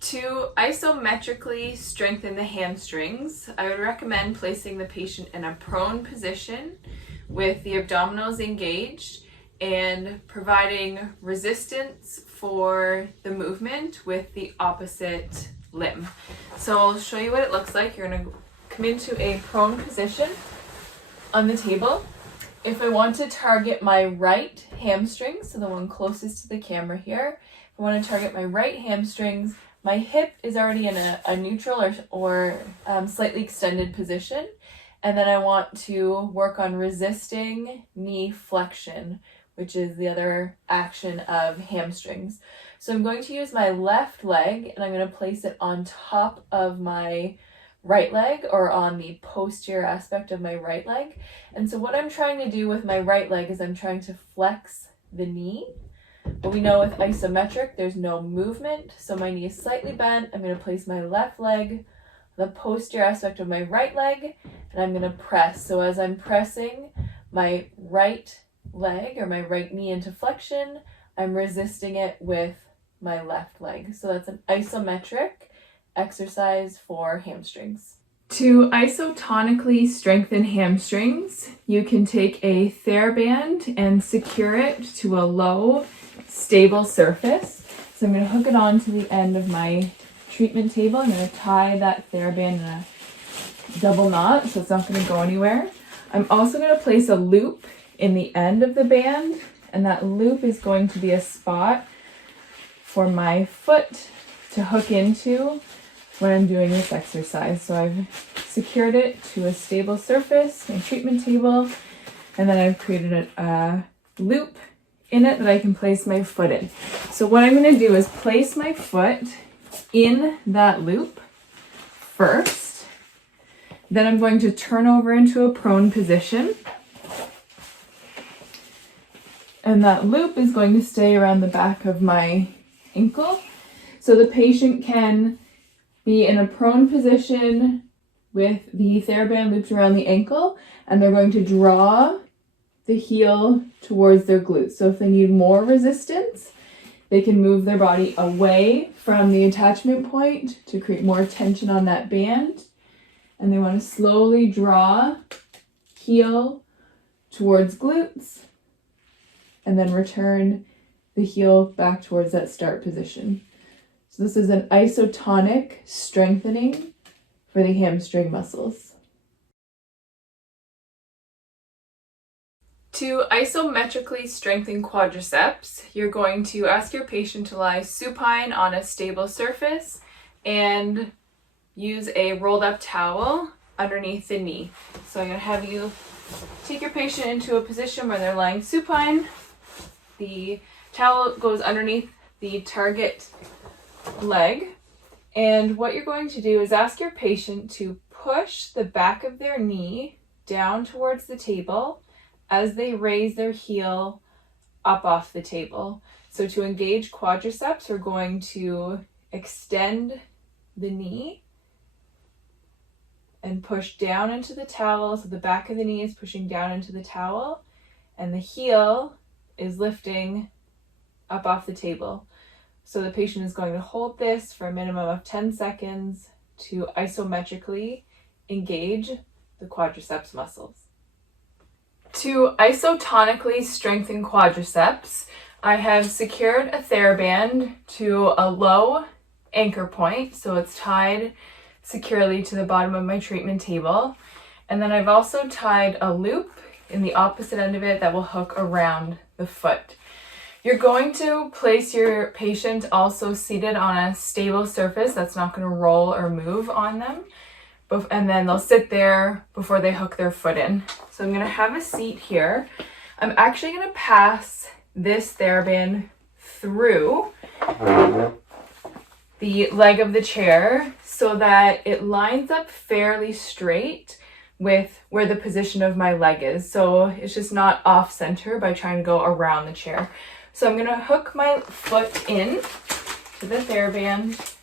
To isometrically strengthen the hamstrings, I would recommend placing the patient in a prone position with the abdominals engaged and providing resistance for the movement with the opposite limb. So I'll show you what it looks like. You're going to come into a prone position on the table. If I want to target my right hamstring, so the one closest to the camera here, if I want to target my right hamstrings, my hip is already in a neutral or slightly extended position. And then I want to work on resisting knee flexion, which is the other action of hamstrings. So I'm going to use my left leg and I'm going to place it on top of my right leg or on the posterior aspect of my right leg. And so what I'm trying to do with my right leg is I'm trying to flex the knee. But we know with isometric, there's no movement. So my knee is slightly bent. I'm going to place my left leg, the posterior aspect of my right leg, and I'm going to press. So as I'm pressing my right leg or my right knee into flexion, I'm resisting it with my left leg. So that's an isometric exercise for hamstrings. To isotonically strengthen hamstrings, you can take a TheraBand and secure it to a low, stable surface. So I'm going to hook it on to the end of my treatment table. I'm going to tie that TheraBand in a double knot so it's not going to go anywhere. I'm also going to place a loop in the end of the band, and that loop is going to be a spot for my foot to hook into when I'm doing this exercise. So I've secured it to a stable surface, my treatment table, and then I've created a loop in it that I can place my foot in. So what I'm going to do is place my foot in that loop first. Then I'm going to turn over into a prone position. And that loop is going to stay around the back of my ankle. So the patient can be in a prone position with the TheraBand looped around the ankle, and they're going to draw the heel towards their glutes. So if they need more resistance, they can move their body away from the attachment point to create more tension on that band. And they want to slowly draw heel towards glutes and then return the heel back towards that start position. So this is an isotonic strengthening for the hamstring muscles. To isometrically strengthen quadriceps, you're going to ask your patient to lie supine on a stable surface and use a rolled up towel underneath the knee. So I'm going to have you take your patient into a position where they're lying supine. The towel goes underneath the target leg. And what you're going to do is ask your patient to push the back of their knee down towards the table as they raise their heel up off the table. So to engage quadriceps, we're going to extend the knee and push down into the towel. So the back of the knee is pushing down into the towel and the heel is lifting up off the table. So the patient is going to hold this for a minimum of 10 seconds to isometrically engage the quadriceps muscles. To isotonically strengthen quadriceps, I have secured a TheraBand to a low anchor point, so it's tied securely to the bottom of my treatment table. And then I've also tied a loop in the opposite end of it that will hook around the foot. You're going to place your patient also seated on a stable surface that's not going to roll or move on them. And then they'll sit there before they hook their foot in. So I'm going to have a seat here. I'm actually going to pass this TheraBand through the leg of the chair so that it lines up fairly straight with where the position of my leg is. So it's just not off center by trying to go around the chair. So I'm going to hook my foot in to the TheraBand.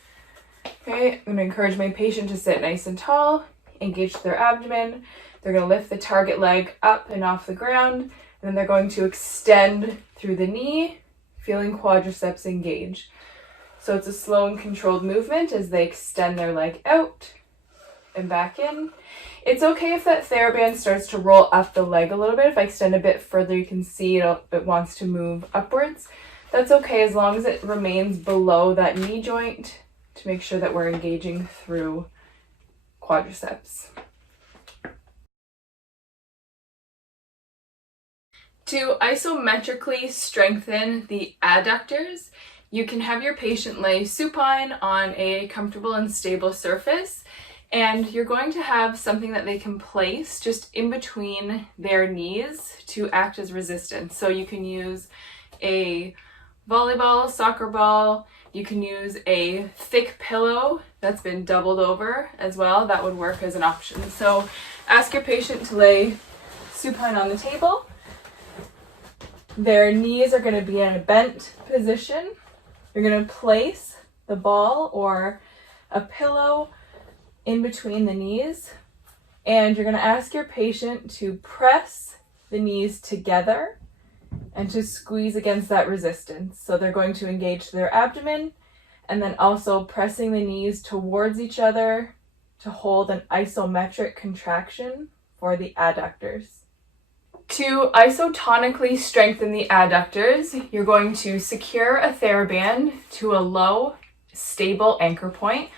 Okay, I'm going to encourage my patient to sit nice and tall, engage their abdomen. They're going to lift the target leg up and off the ground, and then they're going to extend through the knee, feeling quadriceps engage. So it's a slow and controlled movement as they extend their leg out and back in. It's okay if that TheraBand starts to roll up the leg a little bit. If I extend a bit further, you can see it wants to move upwards. That's okay as long as it remains below that knee joint to make sure that we're engaging through quadriceps. To isometrically strengthen the adductors, you can have your patient lay supine on a comfortable and stable surface, and you're going to have something that they can place just in between their knees to act as resistance. So you can use a volleyball, soccer ball, you can use a thick pillow that's been doubled over as well. That would work as an option. So ask your patient to lay supine on the table. Their knees are going to be in a bent position. You're going to place the ball or a pillow in between the knees, and you're going to ask your patient to press the knees together and to squeeze against that resistance. So they're going to engage their abdomen and then also pressing the knees towards each other to hold an isometric contraction for the adductors. To isotonically strengthen the adductors, you're going to secure a TheraBand to a low, stable anchor point.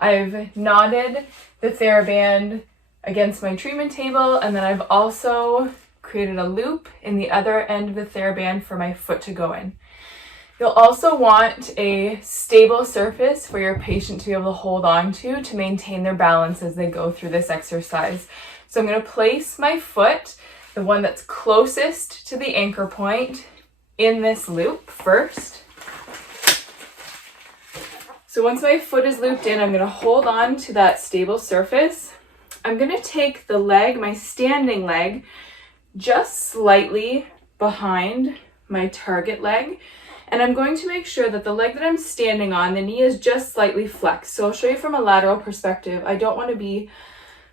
I've knotted the TheraBand against my treatment table, and then I've also created a loop in the other end of the TheraBand for my foot to go in. You'll also want a stable surface for your patient to be able to hold on to maintain their balance as they go through this exercise. So I'm going to place my foot, the one that's closest to the anchor point, in this loop first. So once my foot is looped in, I'm going to hold on to that stable surface. I'm going to take the leg, my standing leg, just slightly behind my target leg. And I'm going to make sure that the leg that I'm standing on, the knee is just slightly flexed. So I'll show you from a lateral perspective. I don't want to be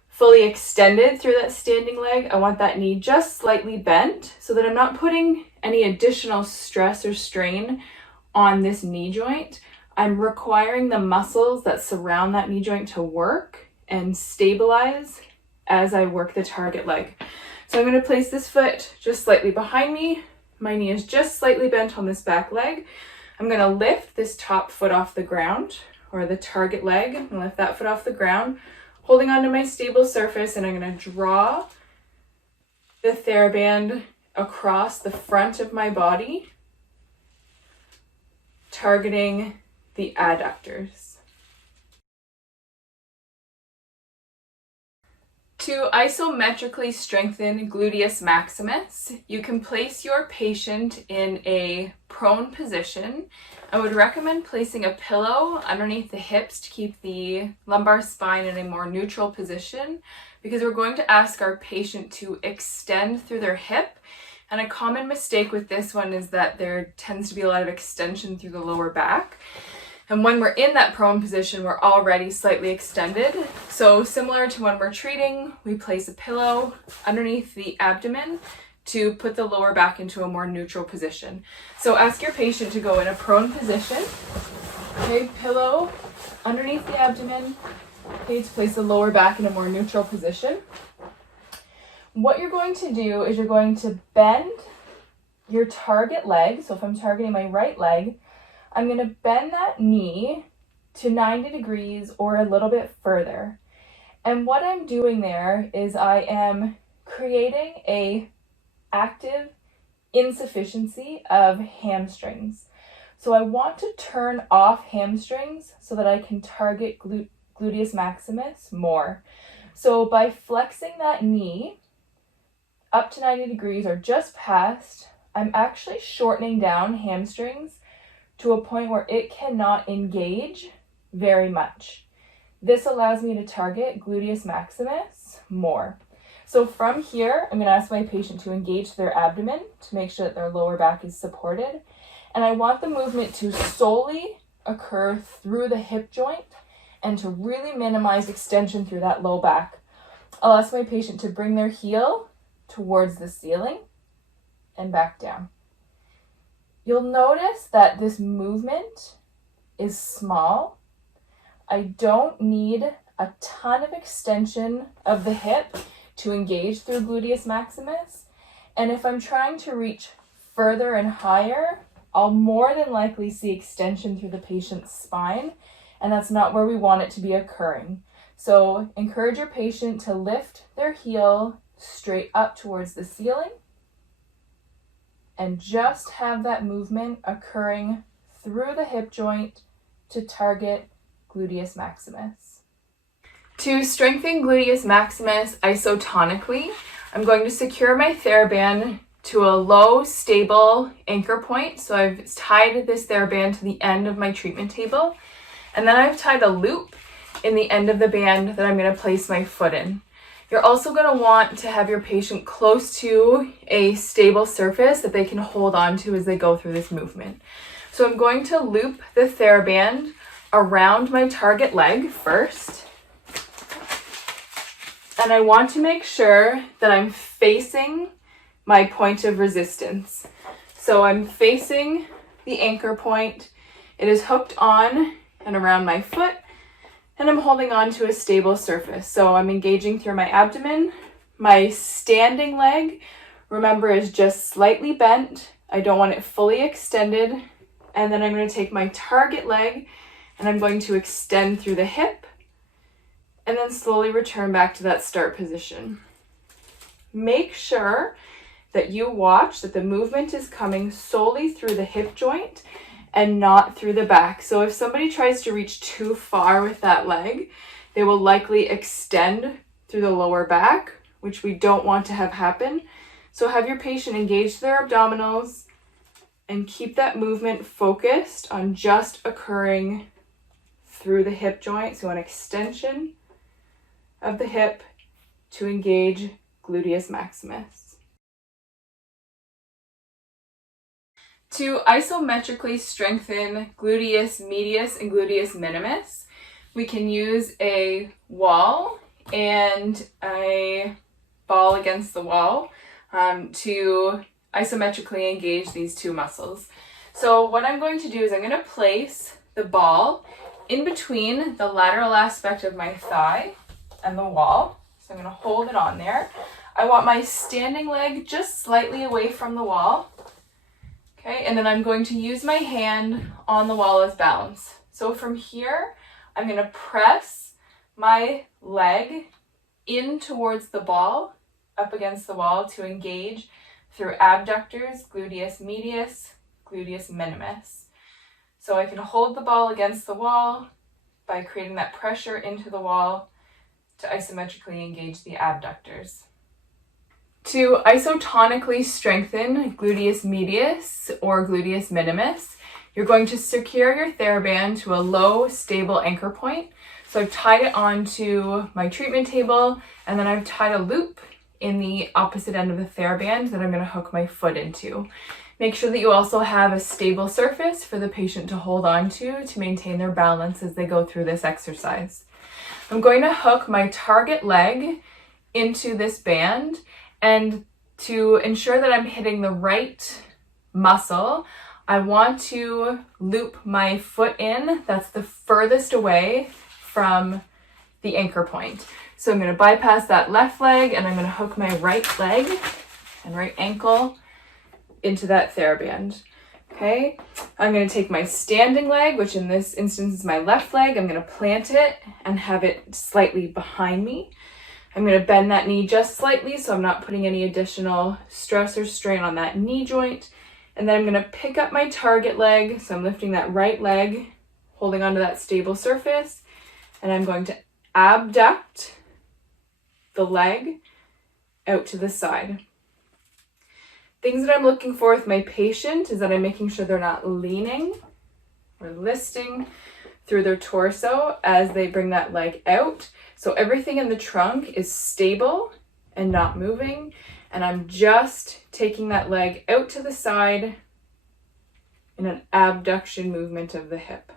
fully extended through that standing leg. I want that knee just slightly bent so that I'm not putting any additional stress or strain on this knee joint. I'm requiring the muscles that surround that knee joint to work and stabilize as I work the target leg. So I'm going to place this foot just slightly behind me. My knee is just slightly bent on this back leg. I'm going to lift this top foot off the ground, or the target leg. I'm going to lift that foot off the ground, holding onto my stable surface, and I'm going to draw the TheraBand across the front of my body, targeting the adductors. To isometrically strengthen gluteus maximus, you can place your patient in a prone position. I would recommend placing a pillow underneath the hips to keep the lumbar spine in a more neutral position, because we're going to ask our patient to extend through their hip. And a common mistake with this one is that there tends to be a lot of extension through the lower back. And when we're in that prone position, we're already slightly extended. So similar to when we're treating, we place a pillow underneath the abdomen to put the lower back into a more neutral position. So ask your patient to go in a prone position. Okay, pillow underneath the abdomen. Okay, to place the lower back in a more neutral position. What you're going to do is you're going to bend your target leg. So if I'm targeting my right leg, I'm going to bend that knee to 90 degrees or a little bit further. And what I'm doing there is I am creating a active insufficiency of hamstrings. So I want to turn off hamstrings so that I can target gluteus maximus more. So by flexing that knee up to 90 degrees or just past, I'm actually shortening down hamstrings to a point where it cannot engage very much. This allows me to target gluteus maximus more. So from here, I'm going to ask my patient to engage their abdomen to make sure that their lower back is supported. And I want the movement to solely occur through the hip joint and to really minimize extension through that low back. I'll ask my patient to bring their heel towards the ceiling and back down. You'll notice that this movement is small. I don't need a ton of extension of the hip to engage through gluteus maximus. And if I'm trying to reach further and higher, I'll more than likely see extension through the patient's spine, and that's not where we want it to be occurring. So encourage your patient to lift their heel straight up towards the ceiling and just have that movement occurring through the hip joint to target gluteus maximus. To strengthen gluteus maximus isotonically, I'm going to secure my TheraBand to a low, stable anchor point. So I've tied this TheraBand to the end of my treatment table, and then I've tied a loop in the end of the band that I'm going to place my foot in. You're also going to want to have your patient close to a stable surface that they can hold on to as they go through this movement. So I'm going to loop the TheraBand around my target leg first. And I want to make sure that I'm facing my point of resistance. So I'm facing the anchor point. It is hooked on and around my foot, and I'm holding on to a stable surface. So I'm engaging through my abdomen. My standing leg, remember, is just slightly bent. I don't want it fully extended. And then I'm going to take my target leg and I'm going to extend through the hip and then slowly return back to that start position. Make sure that you watch that the movement is coming solely through the hip joint and not through the back. So if somebody tries to reach too far with that leg, they will likely extend through the lower back, which we don't want to have happen. So have your patient engage their abdominals and keep that movement focused on just occurring through the hip joint. So an extension of the hip to engage gluteus maximus. To isometrically strengthen gluteus medius and gluteus minimus, we can use a wall and a ball against the wall to isometrically engage these two muscles. So what I'm going to do is I'm going to place the ball in between the lateral aspect of my thigh and the wall. So I'm going to hold it on there. I want my standing leg just slightly away from the wall. Okay, and then I'm going to use my hand on the wall as balance. So from here, I'm going to press my leg in towards the ball, up against the wall to engage through abductors, gluteus medius, gluteus minimus. So I can hold the ball against the wall by creating that pressure into the wall to isometrically engage the abductors. To isotonically strengthen gluteus medius or gluteus minimus, you're going to secure your TheraBand to a low, stable anchor point. So I've tied it onto my treatment table, and then I've tied a loop in the opposite end of the TheraBand that I'm going to hook my foot into. Make sure that you also have a stable surface for the patient to hold on to maintain their balance as they go through this exercise. I'm going to hook my target leg into this band, and to ensure that I'm hitting the right muscle, I want to loop my foot in. That's the furthest away from the anchor point. So I'm going to bypass that left leg and I'm going to hook my right leg and right ankle into that TheraBand. Okay, I'm going to take my standing leg, which in this instance is my left leg. I'm going to plant it and have it slightly behind me. I'm going to bend that knee just slightly so I'm not putting any additional stress or strain on that knee joint. And then I'm going to pick up my target leg. So I'm lifting that right leg, holding onto that stable surface, and I'm going to abduct the leg out to the side. Things that I'm looking for with my patient is that I'm making sure they're not leaning or listing through their torso as they bring that leg out. So everything in the trunk is stable and not moving, and I'm just taking that leg out to the side in an abduction movement of the hip.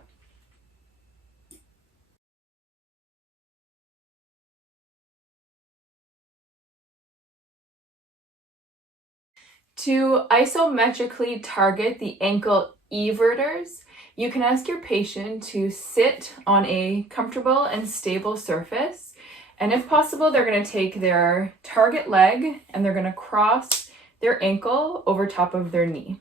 To isometrically target the ankle evertors, you can ask your patient to sit on a comfortable and stable surface. And if possible, they're going to take their target leg and they're going to cross their ankle over top of their knee.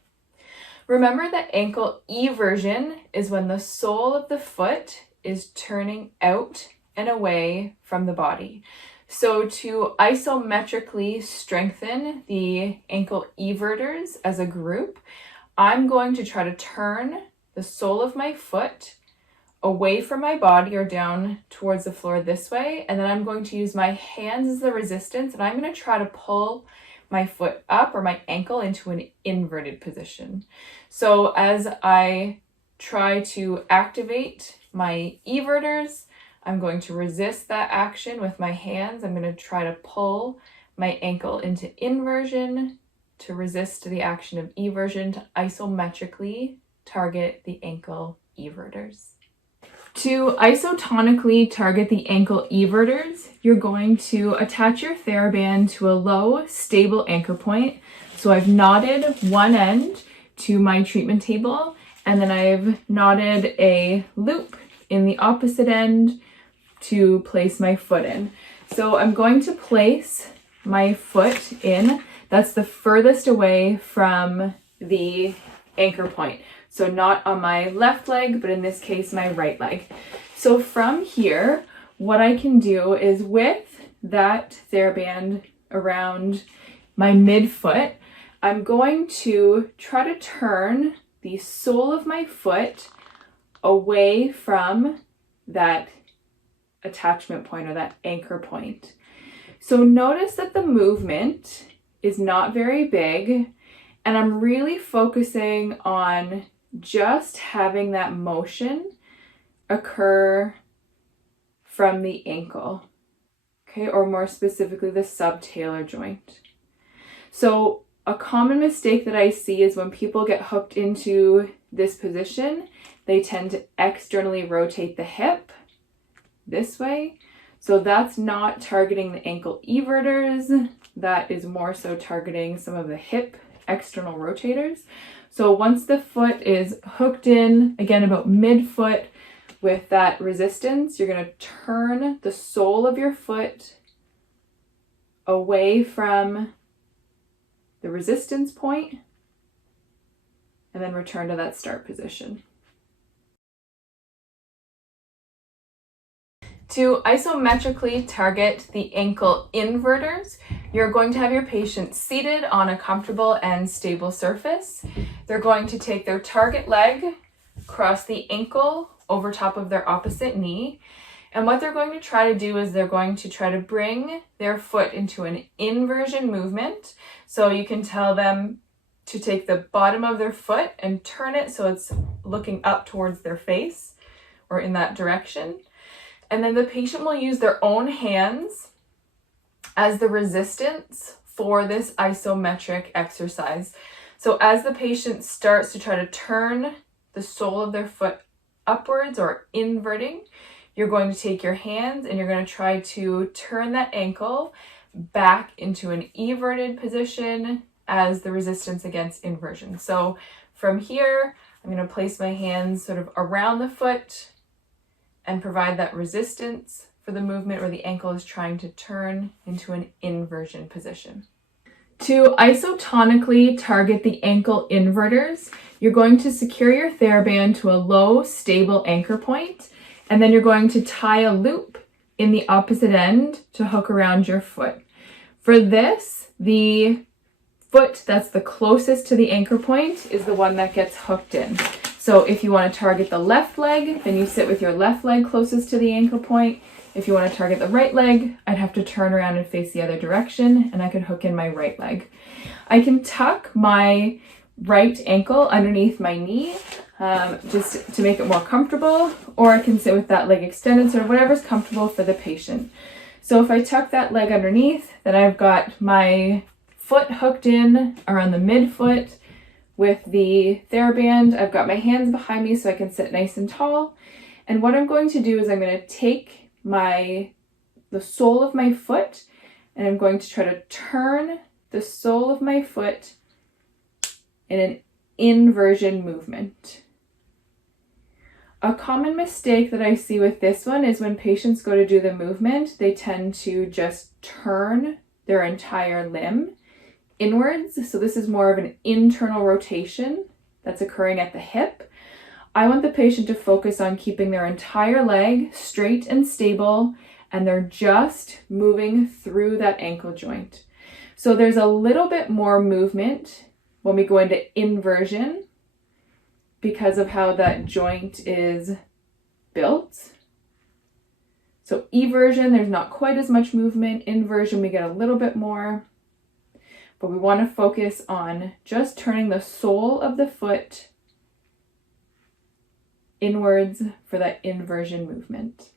Remember that ankle eversion is when the sole of the foot is turning out and away from the body. So to isometrically strengthen the ankle evertors as a group, I'm going to try to turn the sole of my foot away from my body or down towards the floor this way. And then I'm going to use my hands as the resistance, and I'm going to try to pull my foot up or my ankle into an inverted position. So as I try to activate my evertors, I'm going to resist that action with my hands. I'm going to try to pull my ankle into inversion to resist the action of eversion to isometrically target the ankle evertors. To isotonically target the ankle evertors, you're going to attach your TheraBand to a low, stable anchor point. So I've knotted one end to my treatment table, and then I've knotted a loop in the opposite end to place my foot in. So I'm going to place my foot in. That's the furthest away from the anchor point. So not on my left leg, but in this case, my right leg. So from here, what I can do is with that TheraBand around my midfoot, I'm going to try to turn the sole of my foot away from that attachment point or that anchor point. So notice that the movement is not very big, and I'm really focusing on just having that motion occur from the ankle, okay, or more specifically the subtalar joint. So a common mistake that I see is when people get hooked into this position, they tend to externally rotate the hip this way. So that's not targeting the ankle evertors. That is more so targeting some of the hip external rotators. So once the foot is hooked in, again about midfoot with that resistance, you're going to turn the sole of your foot away from the resistance point and then return to that start position. To isometrically target the ankle invertors, you're going to have your patient seated on a comfortable and stable surface. They're going to take their target leg, cross the ankle over top of their opposite knee. And what they're going to try to do is they're going to try to bring their foot into an inversion movement. So you can tell them to take the bottom of their foot and turn it so it's looking up towards their face or in that direction. And then the patient will use their own hands as the resistance for this isometric exercise. So as the patient starts to try to turn the sole of their foot upwards or inverting, you're going to take your hands and you're going to try to turn that ankle back into an everted position as the resistance against inversion. So from here, I'm going to place my hands sort of around the foot and provide that resistance for the movement where the ankle is trying to turn into an inversion position. To isotonically target the ankle invertors, you're going to secure your TheraBand to a low, stable anchor point, and then you're going to tie a loop in the opposite end to hook around your foot. For this, the foot that's the closest to the anchor point is the one that gets hooked in. So if you want to target the left leg, then you sit with your left leg closest to the ankle point. If you want to target the right leg, I'd have to turn around and face the other direction, and I could hook in my right leg. I can tuck my right ankle underneath my knee just to make it more comfortable, or I can sit with that leg extended, so whatever's comfortable for the patient. So if I tuck that leg underneath, then I've got my foot hooked in around the midfoot. With the TheraBand, I've got my hands behind me so I can sit nice and tall. And what I'm going to do is I'm going to take the sole of my foot and I'm going to try to turn the sole of my foot in an inversion movement. A common mistake that I see with this one is when patients go to do the movement, they tend to just turn their entire limb inwards. So this is more of an internal rotation that's occurring at the hip. I want the patient to focus on keeping their entire leg straight and stable, and they're just moving through that ankle joint. So there's a little bit more movement when we go into inversion because of how that joint is built. So eversion, there's not quite as much movement. Inversion, we get a little bit more. But we want to focus on just turning the sole of the foot inwards for that inversion movement.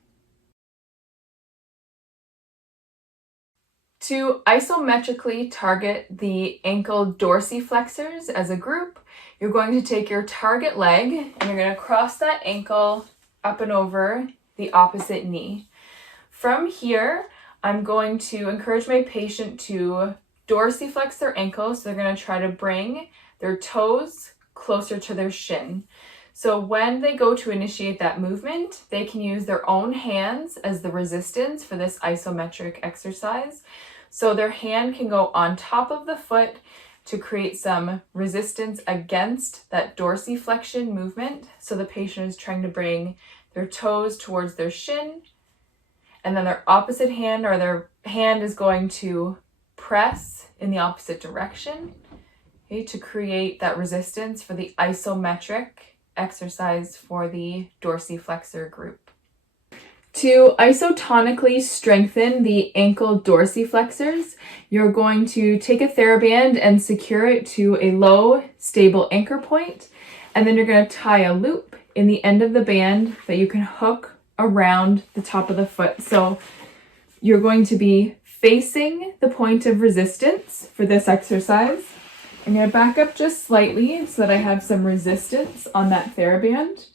To isometrically target the ankle dorsiflexors as a group, you're going to take your target leg and you're going to cross that ankle up and over the opposite knee. From here, I'm going to encourage my patient to dorsiflex their ankle, so they're going to try to bring their toes closer to their shin. So when they go to initiate that movement, they can use their own hands as the resistance for this isometric exercise. So their hand can go on top of the foot to create some resistance against that dorsiflexion movement. So the patient is trying to bring their toes towards their shin, and then their opposite hand or their hand is going to press in the opposite direction, okay, to create that resistance for the isometric exercise for the dorsiflexor group. To isotonically strengthen the ankle dorsiflexors, you're going to take a TheraBand and secure it to a low, stable anchor point, and then you're going to tie a loop in the end of the band that you can hook around the top of the foot. So you're going to be facing the point of resistance for this exercise. I'm going to back up just slightly so that I have some resistance on that TheraBand.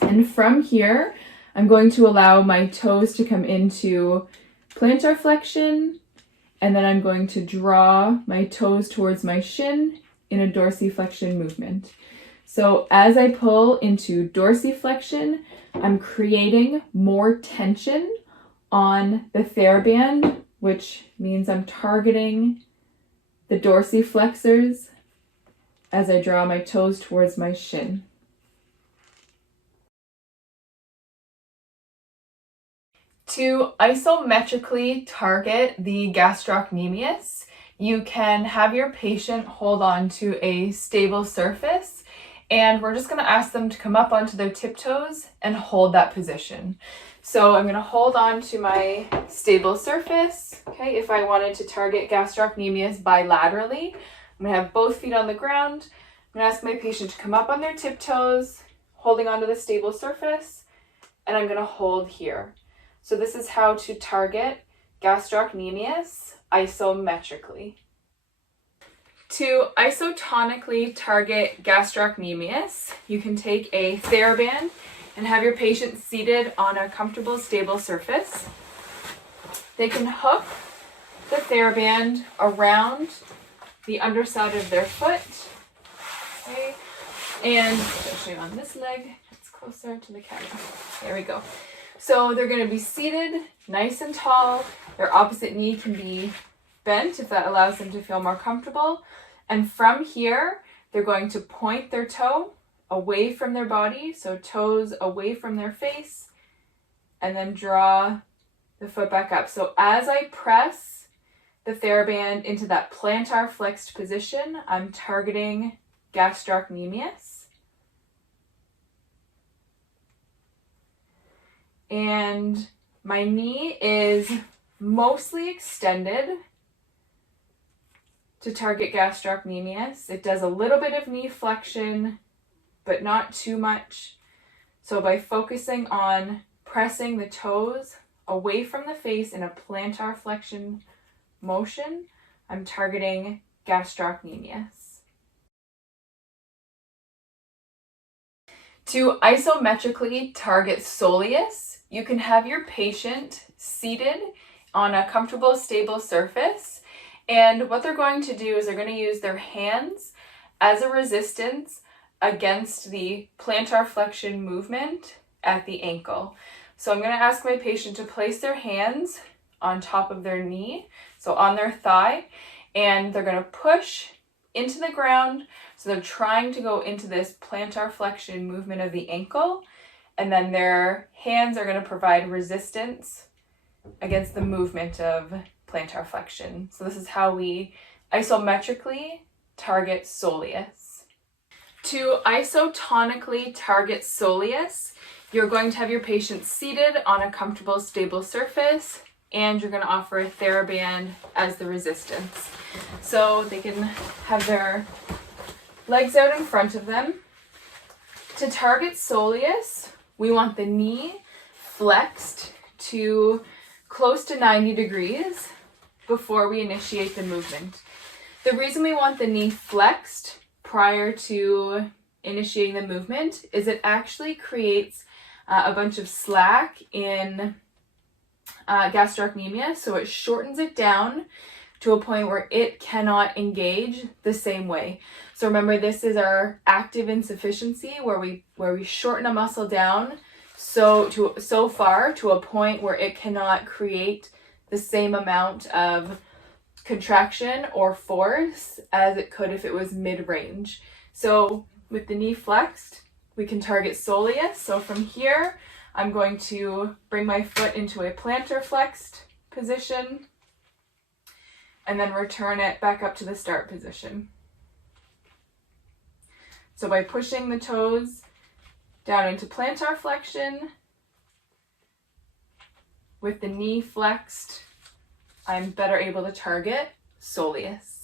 And from here, I'm going to allow my toes to come into plantar flexion, and then I'm going to draw my toes towards my shin in a dorsiflexion movement. So as I pull into dorsiflexion, I'm creating more tension on the TheraBand, which means I'm targeting the dorsiflexors as I draw my toes towards my shin. To isometrically target the gastrocnemius, you can have your patient hold on to a stable surface, and we're just going to ask them to come up onto their tiptoes and hold that position. So I'm going to hold on to my stable surface. Okay, if I wanted to target gastrocnemius bilaterally, I'm going to have both feet on the ground. I'm going to ask my patient to come up on their tiptoes, holding onto the stable surface, and I'm going to hold here. So this is how to target gastrocnemius isometrically. To isotonically target gastrocnemius, you can take a TheraBand and have your patient seated on a comfortable, stable surface. They can hook the TheraBand around the underside of their foot. Okay, and especially on this leg, it's closer to the camera. There we go. So they're going to be seated nice and tall. Their opposite knee can be bent if that allows them to feel more comfortable. And from here, they're going to point their toe away from their body, so toes away from their face, and then draw the foot back up. So as I press the TheraBand into that plantar flexed position, I'm targeting gastrocnemius. And my knee is mostly extended to target gastrocnemius. It does a little bit of knee flexion, but not too much. So by focusing on pressing the toes away from the face in a plantar flexion motion, I'm targeting gastrocnemius. To isometrically target soleus, you can have your patient seated on a comfortable, stable surface. And what they're going to do is they're going to use their hands as a resistance against the plantar flexion movement at the ankle. So I'm going to ask my patient to place their hands on top of their knee, so on their thigh, and they're going to push into the ground. So they're trying to go into this plantar flexion movement of the ankle, and then their hands are going to provide resistance against the movement of plantar flexion. So this is how we isometrically target soleus. To isotonically target soleus, you're going to have your patient seated on a comfortable, stable surface, and you're going to offer a TheraBand as the resistance. So they can have their legs out in front of them. To target soleus, we want the knee flexed to close to 90 degrees before we initiate the movement. The reason we want the knee flexed prior to initiating the movement is it actually creates a bunch of slack in gastrocnemius, so it shortens it down to a point where it cannot engage the same way. So remember, this is our active insufficiency, where we shorten a muscle down so far to a point where it cannot create the same amount of contraction or force as it could if it was mid-range. So with the knee flexed, we can target soleus. So from here, I'm going to bring my foot into a plantar flexed position and then return it back up to the start position. So by pushing the toes down into plantar flexion, with the knee flexed, I'm better able to target soleus.